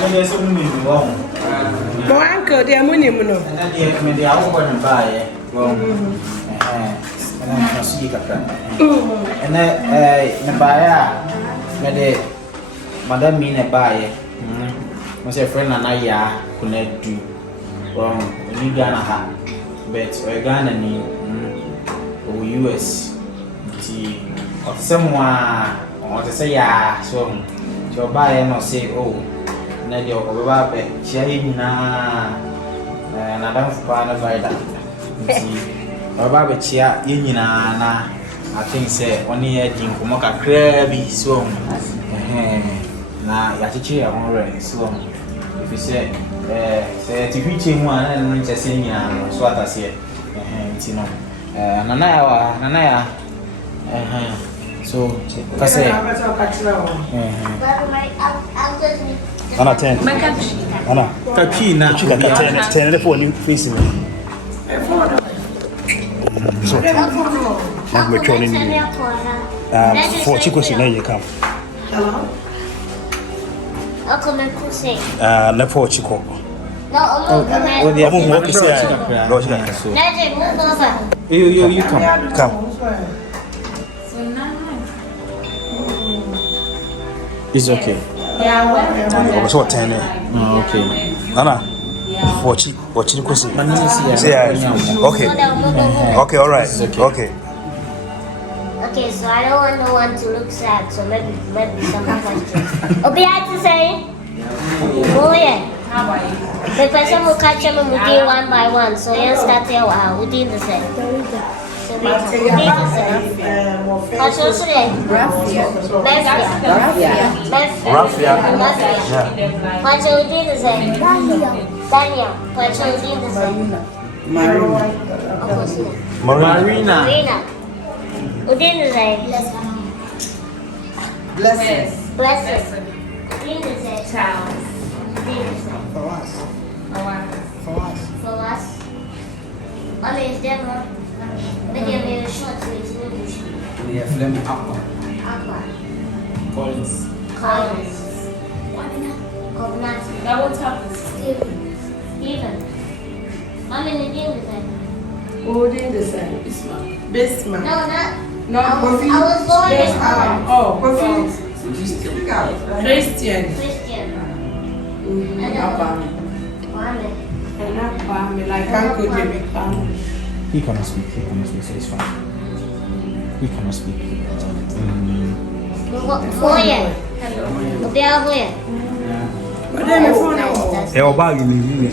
Yes, only one. My uncle, they are money, and then the hour and buy and I see a and then buy Madam mean a buyer. Was a friend and I Yaa Konadu. You Ghana, but we're Ghana or US. Of someone or to say, so buy and not say, oh. Nadia or Babe, Chia and I don't find a vital. Babe Chia in I think say 1 year in Kumaka crabby so now Yatichi are already so if you say to reach him one and just saying so what I say Nanaya so I say Anna 10. Anna. Kakina. She got 10 for new facing. So, I'm returning you. 4 chicos in you come. Hello? Uncle Mekusi. Left 4 chico. No, I'm You come. Come. It's okay. I was what 10. Okay. Anna. Watch it. Okay. Okay, all right. Okay. Okay, so I don't want no one to look sad, so maybe some questions. Obi had to say, oh yeah. The person will catch them and we do one by one. So you start there, we do the same. So we do the same. What's your name? Raffia. What's your do the same? Daniel. What's your do the same? Marina. Who did the same? Blessing. Who did the same? Child. For us. For us. I mean, it's Deborah. But they made a short to it. We have Flem Aqua. Collins. Covenant. That won't happen. Stephen. How many did the same? Who did the same? Bismarck. No, not. No, I was born in Christian. He cannot speak, so it's fine. He cannot speak. Where? But then the phone. Hey, Oba, you need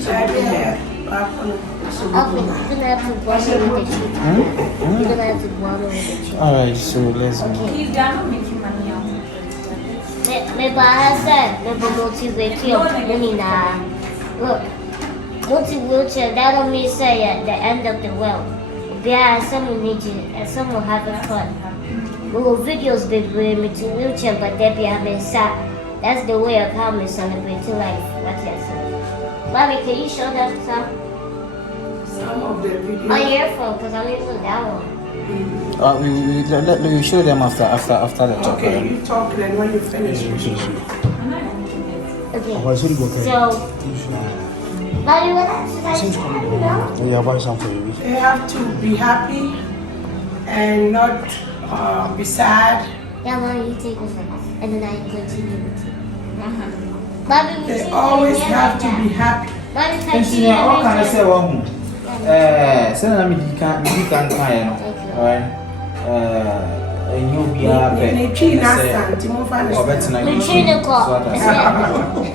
Alright, so let's move. He's done making money out. Maybe I said, maybe motivate look, multi-wheelchair, that don't mean say at the end of the world. There are some who need you and some will have it fun. We will videos be me to wheelchair, but they be having sat. That's the way of how we celebrate life. What you say? Mommy, can you show them Some of the videos. my earphone? Because I'm using that one. We show them after the talk. Okay, you talk then when you finish. Okay. So, Mommy, what exercise? Yeah, buy something. They have to be happy and not be sad. Yeah, Mommy, you take it first. And then I continue with you. Mommy, They always have to be happy. Mommy, And continue. what can I say? Send me can alright. And you'll be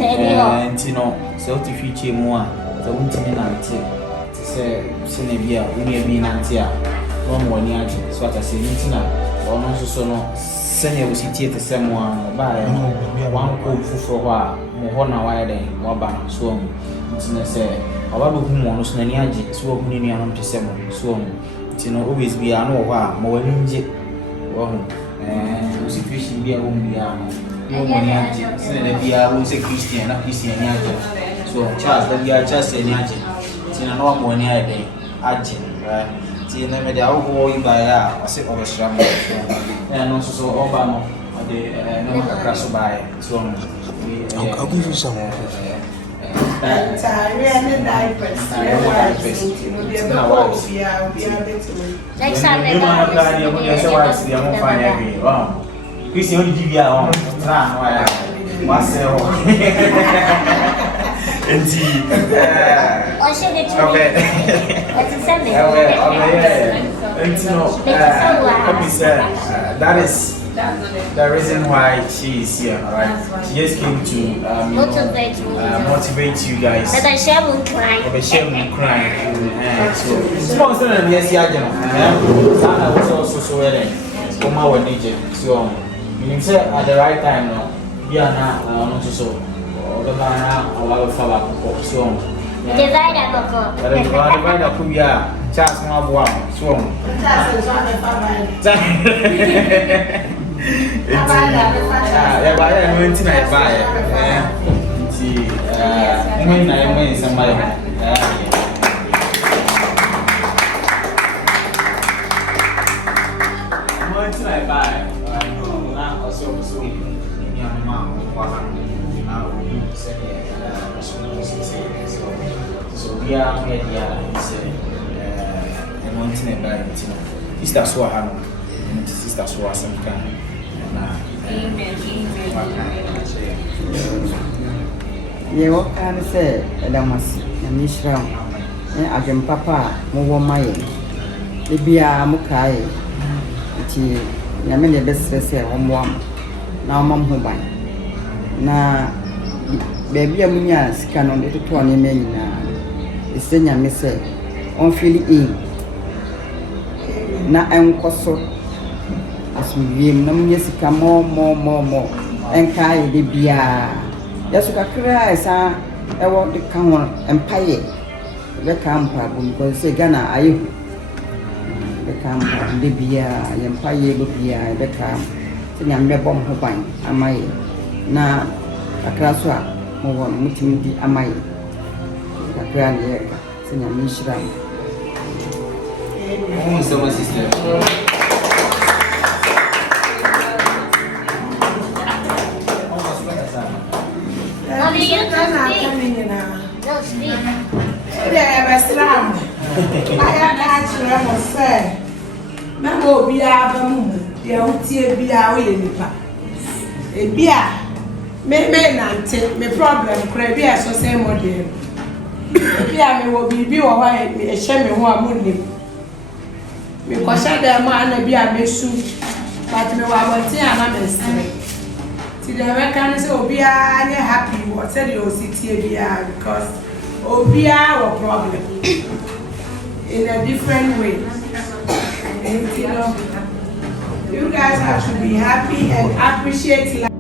and you know, so to feature more. The winter night to say, Senebia, we may be Nantia, one more near so I say, or no, so no, Senya will sit at the same one, buy one coat for a while, more honor wide and more banner, so say, a lot of whom was Naniaji, so many on to seven, so you know, always be a no while, more inject, and was a fishing beer whom we are no money, Senebia was a Christian, not Christian. So Charles, that we are just in Agin. Tina no more near day. Agin, right? Tina made the whole by a sit over Stram. And also so Obama, the no crash by. So I'll give you some. And really diapers. Next time you don't have to idea when you say what's the amount of fire. Wow. Christian, only give you a home. Myself. Indeed. I'll show it to you. Okay. What's it sending? Okay. And you know, let me say, that is the reason why she is here. Alright. She just came to motivate you guys. But I share one crying. But she will cry. So, small son of yes, yeah, Sana was also so well. Oma when DJ. So, you say at the right time now. We are now so. The man allow for so. Divide up a Divide up who are Charles Marbois. So, yeah, but I went to my buyer. When I went somebody. I went to my buyer. Now, also, so young mom, so we are here. I want to buy it. Sister Swaham, Sister Swah, some kind. Yeah, what can I say? Adamas, and Mishram, and Agam Papa, Mowamay, Libya Mukai, Yamene best say, Home, now Mom Hoban. Na baby, Amunia, scan on the 20 men, the senior miss on feeling in. Na enkoso asumiem na munyesika more enkai de bia yesu kakra esa ewo de ka ho empaye be kampa bu because say Ghana ayehu be kampa de bia empaye be bia be kam se nyambe bom ho ban amaye na kakra so a mo won mutimi di amaye kakra ne ye se nyame shira. Who's the sister? Mommy, you don't speak. Yeah, but Slam. I have actually almost said, Mamma be a moon, the old tear be our nipa. A beer may not take me problem, crab beer, so say more dear. Beer will be or why a shame who are moon. Because I am man be a messu, but me want to am a mystery. See the Americans will be happy what said you sit here because Obia or problem in a different way. And, you know, you guys have to be happy and appreciate life.